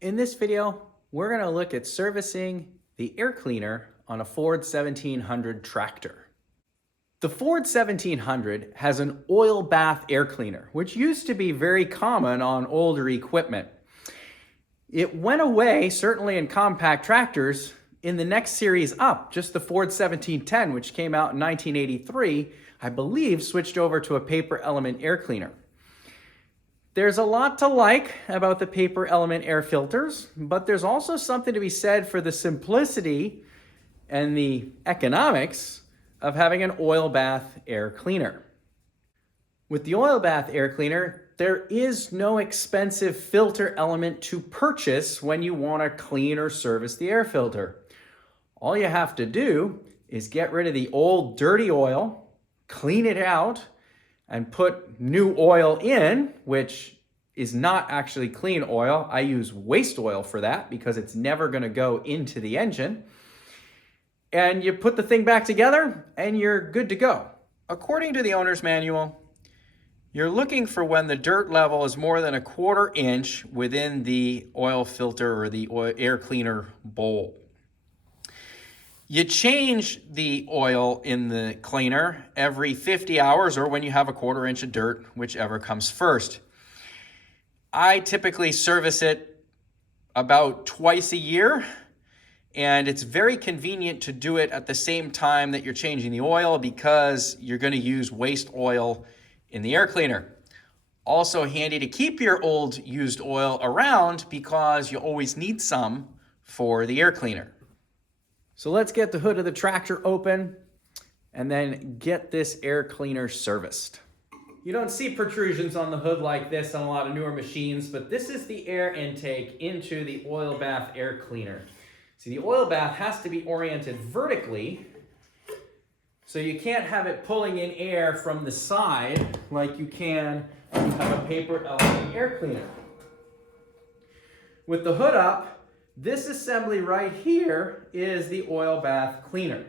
In this video, we're going to look at servicing the air cleaner on a Ford 1700 tractor. The Ford 1700 has an oil bath air cleaner, which used to be very common on older equipment. It went away, certainly in compact tractors, in the next series up. Just the Ford 1710, which came out in 1983, I believe switched over to a paper element air cleaner. There's a lot to like about the paper element air filters, but there's also something to be said for the simplicity and the economics of having an oil bath air cleaner. With the oil bath air cleaner, there is no expensive filter element to purchase when you want to clean or service the air filter. All you have to do is get rid of the old dirty oil, clean it out, and put new oil in, which is not actually clean oil. I use waste oil for that because it's never going to go into the engine. And you put the thing back together and you're good to go. According to the owner's manual, you're looking for when the dirt level is more than 1/4 inch within the oil filter or the air cleaner bowl. You change the oil in the cleaner every 50 hours or when you have 1/4 inch of dirt, whichever comes first. I typically service it about twice a year, and it's very convenient to do it at the same time that you're changing the oil because you're going to use waste oil in the air cleaner. Also handy to keep your old used oil around because you always need some for the air cleaner. So let's get the hood of the tractor open and then get this air cleaner serviced. You don't see protrusions on the hood like this on a lot of newer machines, but this is the air intake into the oil bath air cleaner. See, the oil bath has to be oriented vertically, so you can't have it pulling in air from the side like you can when you have a paper element air cleaner. With the hood up, this assembly right here is the oil bath cleaner.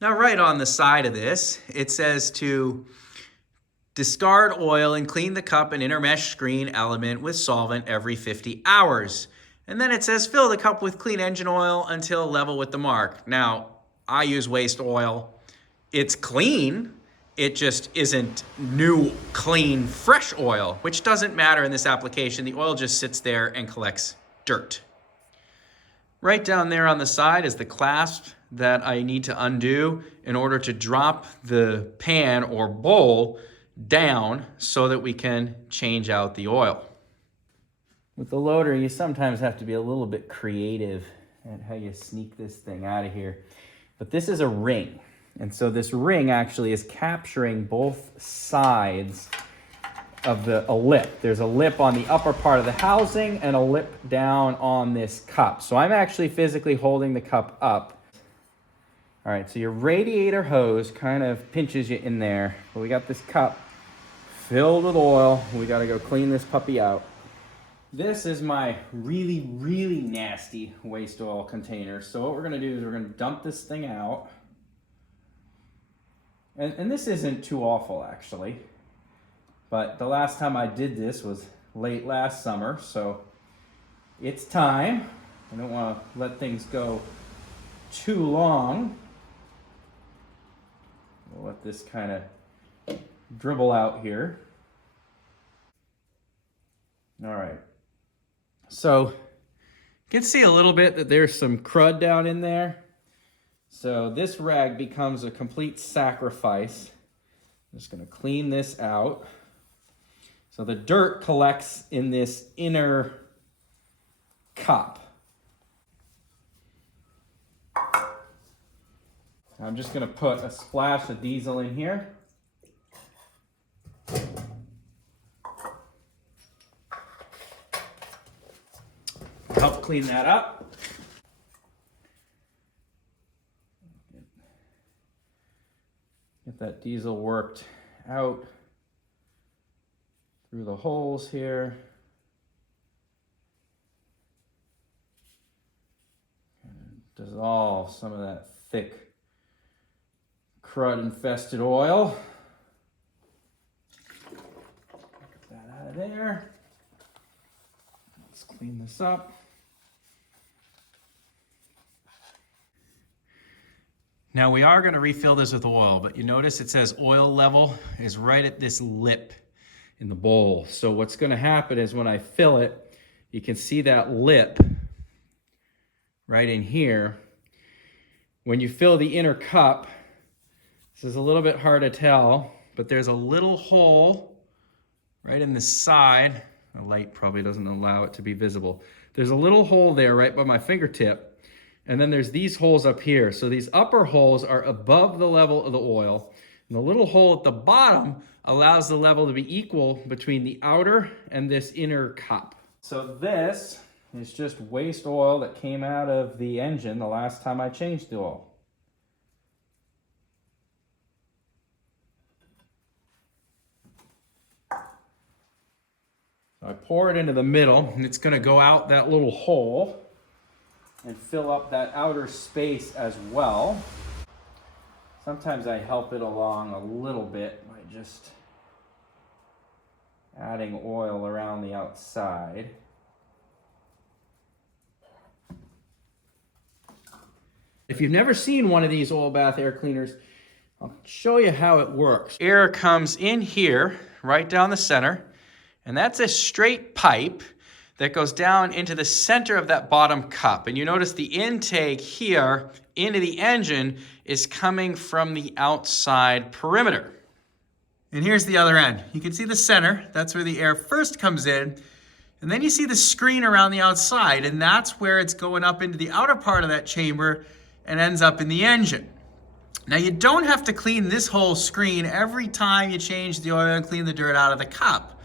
Now, right on the side of this, it says to discard oil and clean the cup and intermesh screen element with solvent every 50 hours. And then it says fill the cup with clean engine oil until level with the mark. Now, I use waste oil. It's clean. It just isn't new, clean, fresh oil, which doesn't matter in this application. The oil just sits there and collects dirt. Right down there on the side is the clasp that I need to undo in order to drop the pan or bowl down so that we can change out the oil. With the loader, you sometimes have to be a little bit creative at how you sneak this thing out of here. But this is a ring. And so this ring actually is capturing both sides of a lip. There's a lip on the upper part of the housing and a lip down on this cup. So I'm actually physically holding the cup up. All right, so your radiator hose kind of pinches you in there. But we got this cup filled with oil. We got to go clean this puppy out. This is my really, really nasty waste oil container. So what we're going to do is we're going to dump this thing out. And this isn't too awful, actually. But the last time I did this was late last summer, so it's time. I don't want to let things go too long. We'll let this kind of dribble out here. All right. So you can see a little bit that there's some crud down in there. So this rag becomes a complete sacrifice. I'm just going to clean this out. So the dirt collects in this inner cup. I'm just going to put a splash of diesel in here. Help clean that up. Get that diesel worked out through the holes here. And dissolve some of that thick crud infested oil. Get that out of there. Let's clean this up. Now we are going to refill this with oil, but you notice it says oil level is right at this lip in the bowl. So what's going to happen is when I fill it, you can see that lip right in here. When you fill the inner cup, this is a little bit hard to tell, but there's a little hole right in the side. The light probably doesn't allow it to be visible. There's a little hole there right by my fingertip. And then there's these holes up here. So these upper holes are above the level of the oil. And the little hole at the bottom allows the level to be equal between the outer and this inner cup. So this is just waste oil that came out of the engine the last time I changed the oil. So I pour it into the middle, and it's going to go out that little hole and fill up that outer space as well. Sometimes I help it along a little bit by just adding oil around the outside. If you've never seen one of these oil bath air cleaners, I'll show you how it works. Air comes in here, right down the center, and that's a straight pipe that goes down into the center of that bottom cup. And you notice the intake here into the engine is coming from the outside perimeter. And here's the other end. You can see the center, that's where the air first comes in. And then you see the screen around the outside, and that's where it's going up into the outer part of that chamber and ends up in the engine. Now you don't have to clean this whole screen every time you change the oil and clean the dirt out of the cup.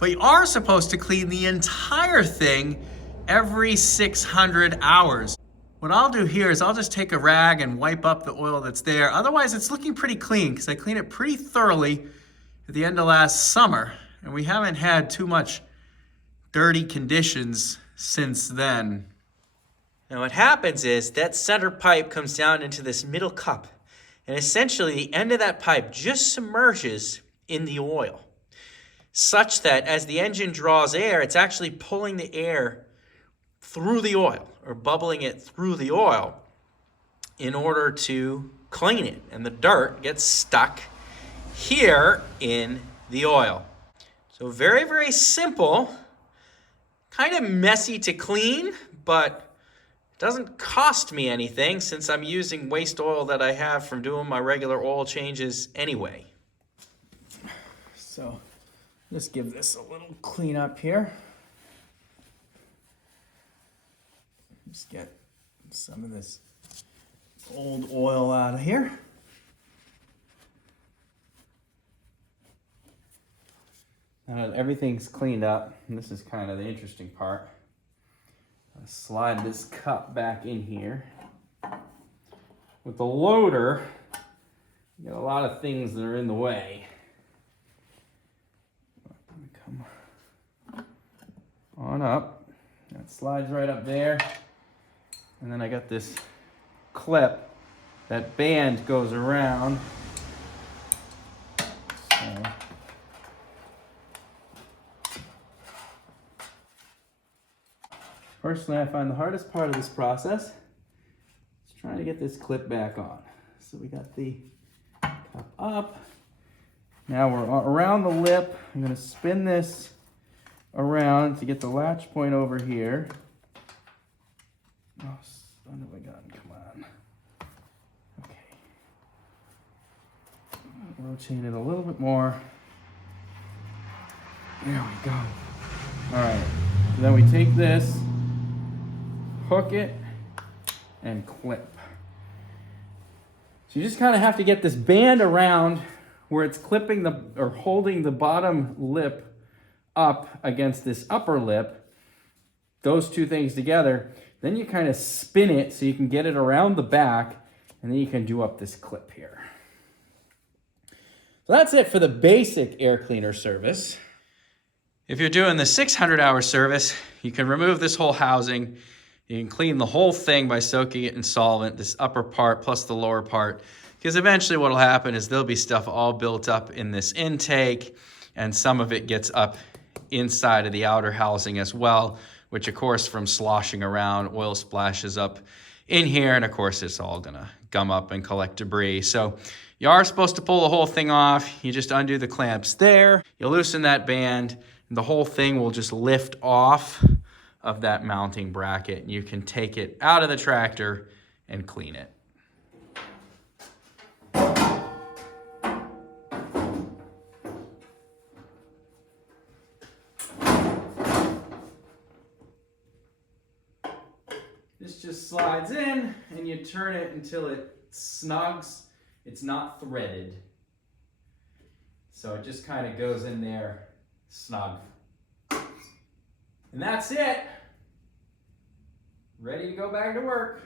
But you are supposed to clean the entire thing every 600 hours. What I'll do here is I'll just take a rag and wipe up the oil that's there. Otherwise, it's looking pretty clean because I cleaned it pretty thoroughly at the end of last summer. And we haven't had too much dirty conditions since then. Now what happens is that center pipe comes down into this middle cup. And essentially the end of that pipe just submerges in the oil, such that as the engine draws air, it's actually pulling the air through the oil or bubbling it through the oil in order to clean it. And the dirt gets stuck here in the oil. So very, very simple, kind of messy to clean, but it doesn't cost me anything since I'm using waste oil that I have from doing my regular oil changes anyway. So just give this a little clean up here. Just get some of this old oil out of here. Now that everything's cleaned up, and this is kind of the interesting part, I slide this cup back in here. With the loader, you got a lot of things that are in the way. Come on up. That slides right up there. And then I got this clip. That band goes around. So personally, I find the hardest part of this process is trying to get this clip back on. So we got the cup up. Now we're around the lip. I'm going to spin this around to get the latch point over here. Oh, son of a gun, come on. Okay. Rotate it a little bit more. There we go. All right. Then we take this, hook it, and clip. So you just kind of have to get this band around where it's clipping or holding the bottom lip up against this upper lip. Those two things together. Then you kind of spin it so you can get it around the back, and then you can do up this clip here. So that's it for the basic air cleaner service. If you're doing the 600-hour service, you can remove this whole housing. You can clean the whole thing by soaking it in solvent, this upper part plus the lower part, because eventually what will happen is there'll be stuff all built up in this intake, and some of it gets up inside of the outer housing as well, which of course from sloshing around, oil splashes up in here, and of course it's all gonna gum up and collect debris. So you are supposed to pull the whole thing off. You just undo the clamps there, you loosen that band, and the whole thing will just lift off of that mounting bracket, and you can take it out of the tractor and clean it. This just slides in and you turn it until it snugs. It's not threaded. So it just kind of goes in there snug. And that's it. Ready to go back to work.